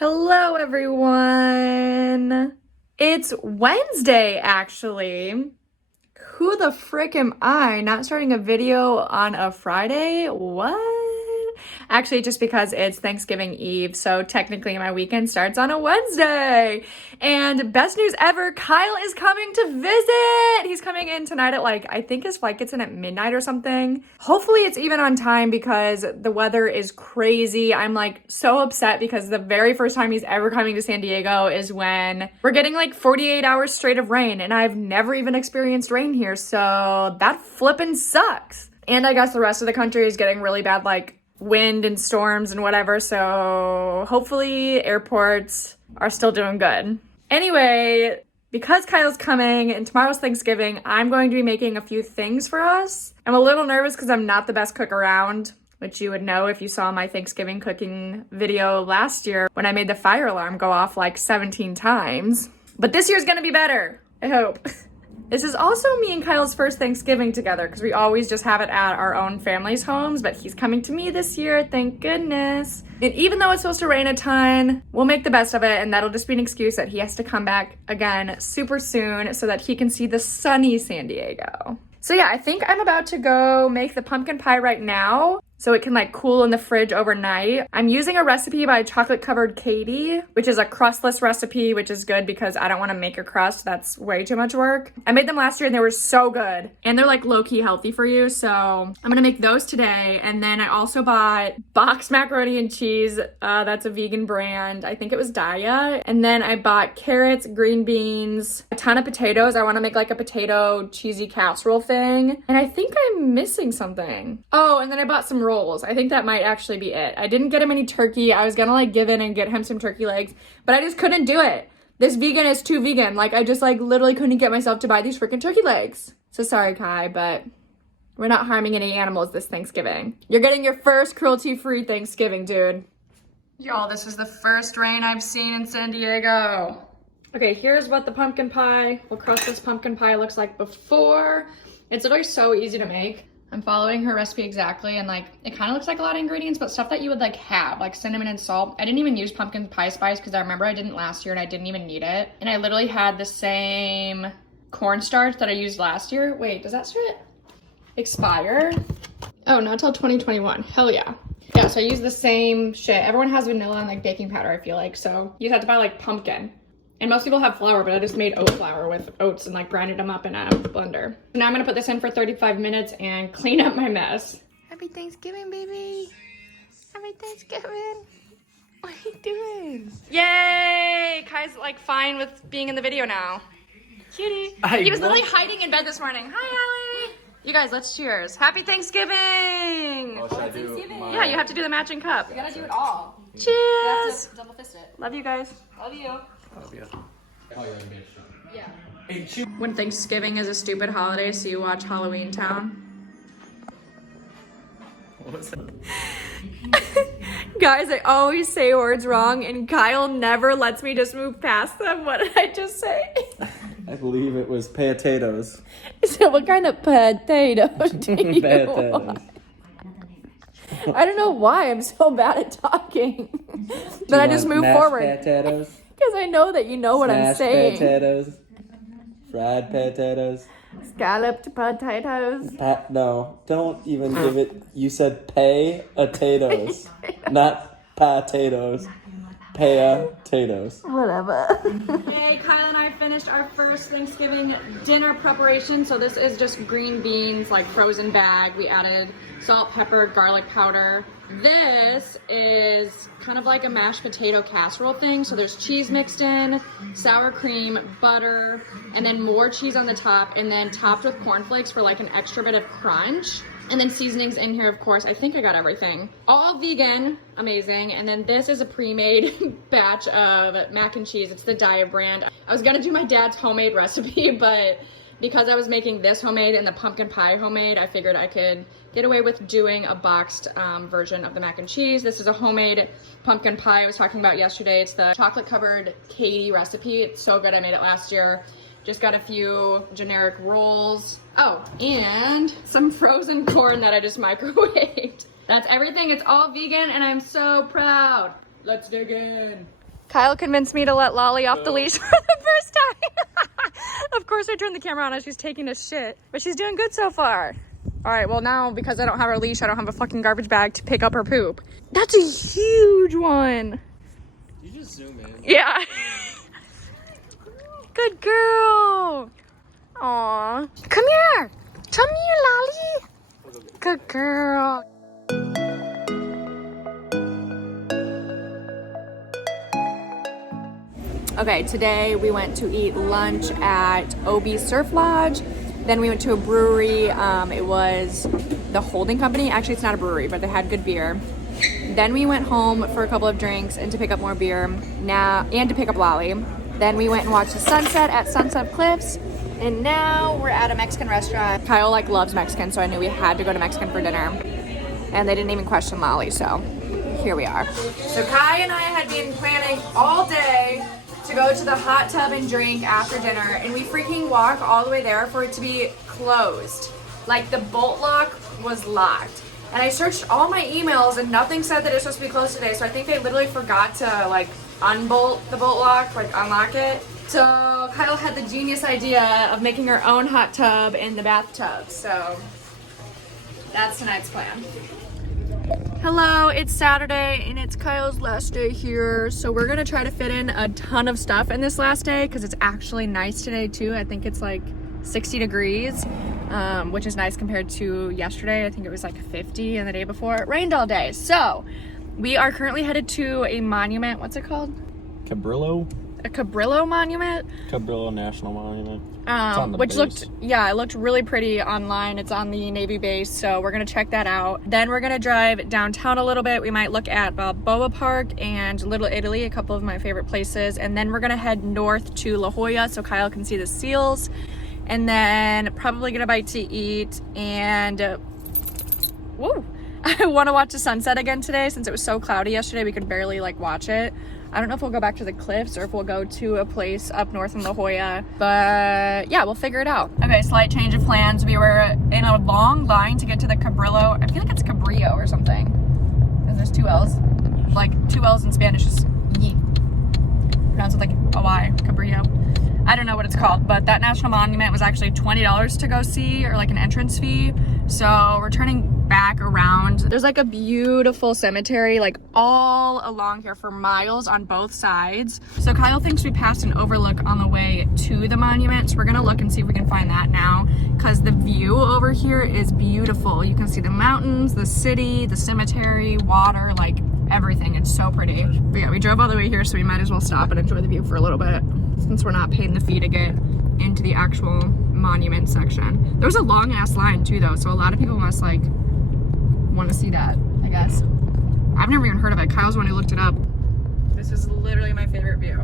Hello, everyone. It's Wednesday, actually. Who the frick am I? Not starting a video on a Friday? What? Actually, just because it's Thanksgiving Eve, so technically my weekend starts on a Wednesday. And best news ever, Kyle is coming to visit. He's coming in tonight at I think his flight gets in at midnight or something. Hopefully it's even on time because the weather is crazy. I'm so upset because the very first time he's ever coming to San Diego is when we're getting 48 hours straight of rain, and I've never even experienced rain here, so that flippin' sucks. And I guess the rest of the country is getting really bad wind and storms and whatever, so hopefully airports are still doing good. Anyway, because Kyle's coming and tomorrow's Thanksgiving, I'm going to be making a few things for us. I'm a little nervous because I'm not the best cook around, which you would know if you saw my Thanksgiving cooking video last year when I made the fire alarm go off 17 times. But this year's gonna be better, I hope. This is also me and Kyle's first Thanksgiving together because we always just have it at our own family's homes, but he's coming to me this year, thank goodness. And even though it's supposed to rain a ton, we'll make the best of it, and that'll just be an excuse that he has to come back again super soon so that he can see the sunny San Diego. So yeah, I think I'm about to go make the pumpkin pie right now so it can cool in the fridge overnight. I'm using a recipe by Chocolate Covered Katie, which is a crustless recipe, which is good because I don't want to make a crust. That's way too much work. I made them last year and they were so good. And they're low-key healthy for you, so I'm gonna make those today. And then I also bought boxed macaroni and cheese. That's a vegan brand. I think it was Daya. And then I bought carrots, green beans, a ton of potatoes. I want to make a potato cheesy casserole thing. And I think I'm missing something. Oh, and then I bought some rolls. I think that might actually be it. I didn't get him any turkey. I was gonna give in and get him some turkey legs, but I just couldn't do it. This vegan is too vegan. I just literally couldn't get myself to buy these freaking turkey legs. So sorry, Kai, but we're not harming any animals this Thanksgiving. You're getting your first cruelty-free Thanksgiving, dude. Y'all, this is the first rain I've seen in San Diego. Okay, here's what the pumpkin pie, what crustless pumpkin pie looks like before. It's literally so easy to make. I'm following her recipe exactly, and it kind of looks like a lot of ingredients, but stuff that you would have, cinnamon and salt. I didn't even use pumpkin pie spice because I remember I didn't last year and I didn't even need it. And I literally had the same cornstarch that I used last year. Wait, does that shit expire? Oh, not till 2021. Hell yeah. Yeah, so I use the same shit. Everyone has vanilla and baking powder, I feel like, so you just have to buy pumpkin. And most people have flour, but I just made oat flour with oats and grinded them up in a blender. Now I'm gonna put this in for 35 minutes and clean up my mess. Happy Thanksgiving, baby. Happy Thanksgiving. What are you doing? Yay! Kai's fine with being in the video now. Cutie. He was literally hiding in bed this morning. Hi, Allie. You guys, let's cheers. Happy Thanksgiving. Oh, should I do Yeah, you have to do the matching cup. You gotta do it all. Cheers. You have to double fist it. Love you guys. Love you. Oh, you're gonna be a Yeah. When Thanksgiving is a stupid holiday, so you watch Halloween Town. What was that? Guys, I always say words wrong, and Kyle never lets me just move past them. What did I just say? I believe it was potatoes. So what kind of potato do you want? I don't know why I'm so bad at talking. But I just move forward. Potatoes. Because I know that you know what I'm saying. Potatoes. Fried potatoes. Scalloped potatoes. No, don't even give it. You said potatoes, not potatoes. Potatoes. Whatever. Hey, Kyle and I finished our first Thanksgiving dinner preparation. So this is just green beans, frozen bag. We added salt, pepper, garlic powder. This is kind of like a mashed potato casserole thing. So there's cheese mixed in, sour cream, butter, and then more cheese on the top, and then topped with cornflakes for an extra bit of crunch. And then seasonings in here, of course. I think I got everything. All vegan, amazing. And then this is a pre-made batch of mac and cheese. It's the Daya brand. I was gonna do my dad's homemade recipe, but because I was making this homemade and the pumpkin pie homemade, I figured I could get away with doing a boxed version of the mac and cheese. This is a homemade pumpkin pie I was talking about yesterday. It's the Chocolate Covered Katie recipe. It's so good, I made it last year. Just got a few generic rolls. Oh, and some frozen corn that I just microwaved. That's everything. It's all vegan and I'm so proud. Let's dig in. Kyle convinced me to let Lolly off the leash for the first time. Of course I turned the camera on as she's taking a shit, but she's doing good so far. All right, well now, because I don't have her leash, I don't have a fucking garbage bag to pick up her poop. That's a huge one. You just zoom in. Yeah. Good girl. Aw. Come here. Come here, Lolly. Good girl. Okay, today we went to eat lunch at OB Surf Lodge. Then we went to a brewery. It was the Holding Company. Actually, it's not a brewery, but they had good beer. Then we went home for a couple of drinks and to pick up more beer and to pick up Lolly. Then we went and watched the sunset at Sunset Cliffs. And now we're at a Mexican restaurant. Kyle loves Mexican, so I knew we had to go to Mexican for dinner. And they didn't even question Lolly, so here we are. So Kai and I had been planning all day to go to the hot tub and drink after dinner, and we freaking walked all the way there for it to be closed. Like the bolt lock was locked. And I searched all my emails and nothing said that it was supposed to be closed today, so I think they literally forgot to like unbolt the bolt lock, like unlock it. So Kyle had the genius idea of making her own hot tub in the bathtub, so that's tonight's plan. Hello, it's Saturday and it's Kyle's last day here, so we're gonna try to fit in a ton of stuff in this last day because it's actually nice today too. I think it's like 60 degrees, which is nice compared to yesterday. I think it was like 50 and the day before it rained all day. So we are currently headed to a monument. What's it called? Cabrillo? A Cabrillo monument? Cabrillo National Monument. It's on the which base. it looked really pretty online. It's on the Navy base, so we're gonna check that out. Then we're gonna drive downtown a little bit. We might look at Balboa Park and Little Italy, a couple of my favorite places. And then we're gonna head north to La Jolla so Kyle can see the seals. And then probably get a bite to eat and woo! I wanna watch the sunset again today since it was so cloudy yesterday. We could barely like watch it. I don't know if we'll go back to the cliffs or if we'll go to a place up north in La Jolla, but yeah, we'll figure it out. Okay, slight change of plans. We were in a long line to get to the Cabrillo. I feel like it's Cabrillo or something. Because there's two L's. Like two L's in Spanish is ye. Pronounce it like a Y, Cabrillo. I don't know what it's called, but that national monument was actually $20 to go see, or like an entrance fee. So we're turning back around. There's like a beautiful cemetery like all along here for miles on both sides. So Kyle thinks we passed an overlook on the way to the monument. So we're gonna look and see if we can find that now, because the view over here is beautiful. You can see the mountains, the city, the cemetery, water, like everything. It's so pretty. But yeah, we drove all the way here, so we might as well stop and enjoy the view for a little bit, since we're not paying the fee to get into the actual monument section. There was a long ass line too though, so a lot of people must like want to see that, I guess. I've never even heard of it. Kyle's the one who looked it up. This is literally my favorite view.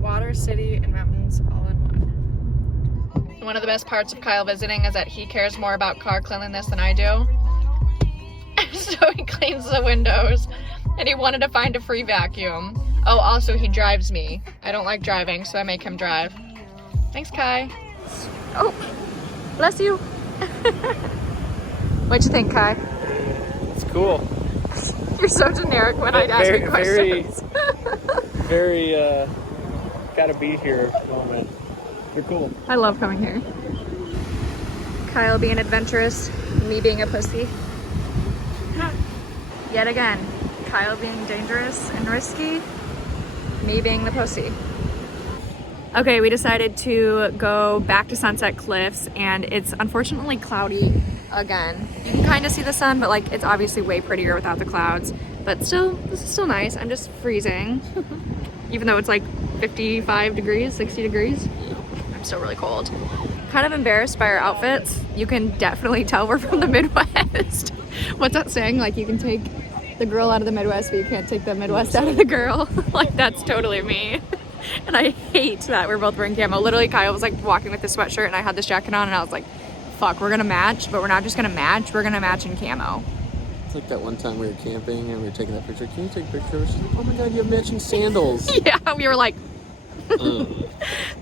Water, city, and mountains all in one. One of the best parts of Kyle visiting is that he cares more about car cleanliness than I do. So he cleans the windows, and he wanted to find a free vacuum. Oh, also he drives me. I don't like driving, so I make him drive. Thanks, Kai. Oh, bless you. What'd you think, Kai? It's cool. You're so generic when I ask you questions. Very, gotta be here moment. You're cool. I love coming here. Kyle being adventurous, me being a pussy. Yet again, Kyle being dangerous and risky, me being the pussy. Okay, we decided to go back to Sunset Cliffs, and it's unfortunately cloudy again. You can kind of see the sun, but like it's obviously way prettier without the clouds. But still, this is still nice. I'm just freezing, even though it's like 55 degrees, 60 degrees. I'm still really cold. Kind of embarrassed by our outfits. You can definitely tell we're from the Midwest. What's that saying? Like you can take the girl out of the Midwest, but you can't take the Midwest out of the girl. Like that's totally me. And I hate that we're both wearing camo. Literally, Kyle was like walking with this sweatshirt and I had this jacket on and I was like, fuck, we're gonna match, but we're not just gonna match, we're gonna match in camo. It's like that one time we were camping and we were taking that picture. Can you take pictures? She's like, oh my god, you have matching sandals. Yeah, we were like,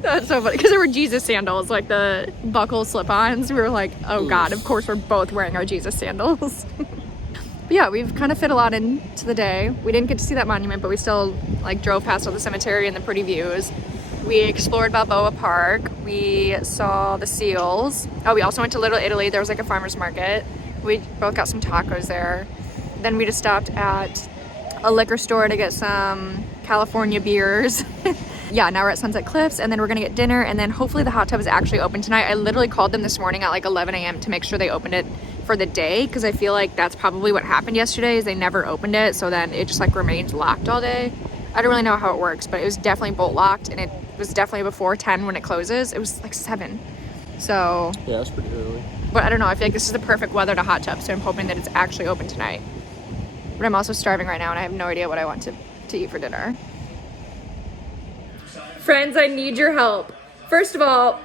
that's so funny, because there were Jesus sandals, like the buckle slip-ons. We were like, oh god, of course we're both wearing our Jesus sandals. But yeah, we've kind of fit a lot into the day. We didn't get to see that monument, but we still like drove past all the cemetery and the pretty views. We explored Balboa Park. We saw the seals. Oh, we also went to Little Italy. There was like a farmer's market. We both got some tacos there. Then we just stopped at a liquor store to get some California beers. Yeah, now we're at Sunset Cliffs, and then we're gonna get dinner, and then hopefully the hot tub is actually open tonight. I literally called them this morning at like 11 a.m. to make sure they opened it for the day, because I feel like that's probably what happened yesterday, is they never opened it, so then it just like remains locked all day. I don't really know how it works, but it was definitely bolt locked, and it was definitely before 10 when it closes. It was like 7. So Yeah, it's pretty early. but I don't know, I feel like this is the perfect weather to hot tub, so I'm hoping that it's actually open tonight. But I'm also starving right now, and I have no idea what I want to eat for dinner. Friends, I need your help. First of all,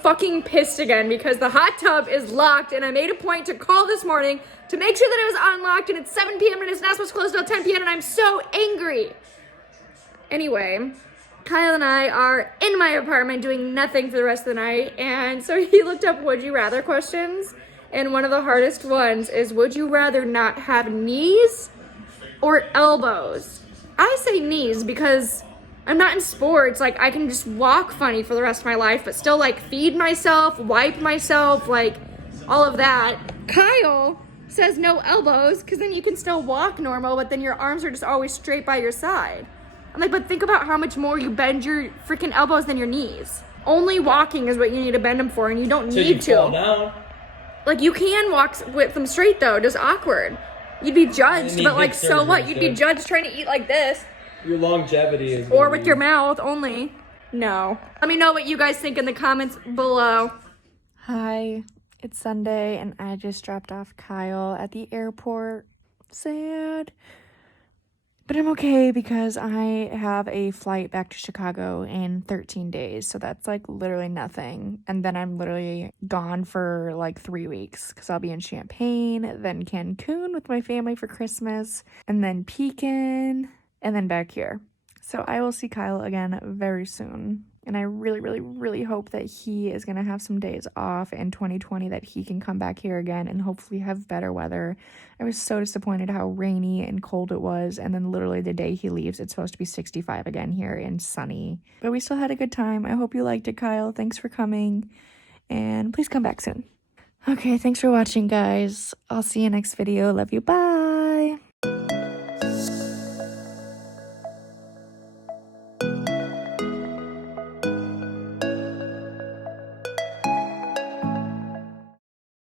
fucking pissed again because the hot tub is locked, and I made a point to call this morning to make sure that it was unlocked, and it's 7 p.m. and it's not supposed to close until 10 p.m. and I'm so angry. Anyway, Kyle and I are in my apartment doing nothing for the rest of the night, and so he looked up would you rather questions, and one of the hardest ones is would you rather not have knees or elbows? I say knees because I'm not in sports. Like, I can just walk funny for the rest of my life, but still, like, feed myself, wipe myself, like, all of that. Kyle says no elbows, because then you can still walk normal, but then your arms are just always straight by your side. I'm like, but think about how much more you bend your freaking elbows than your knees. Only walking is what you need to bend them for, and you don't need to. Fall down. Like, you can walk with them straight, though, just awkward. You'd be judged, but, like, so what? You'd be judged trying to eat like this. Your longevity is. Or with your mouth only. No. Let me know what you guys think in the comments below. Hi, it's Sunday and I just dropped off Kyle at the airport. Sad. But I'm okay because I have a flight back to Chicago in 13 days. So that's like literally nothing. And then I'm literally gone for like 3 weeks because I'll be in Champaign, then Cancun with my family for Christmas, and then Pekin, and then back here. So I will see Kyle again very soon. And I really, really, really hope that he is going to have some days off in 2020, that he can come back here again and hopefully have better weather. I was so disappointed how rainy and cold it was. And then literally the day he leaves, it's supposed to be 65 again here and sunny. But we still had a good time. I hope you liked it, Kyle. Thanks for coming. And please come back soon. Okay, thanks for watching, guys. I'll see you next video. Love you. Bye.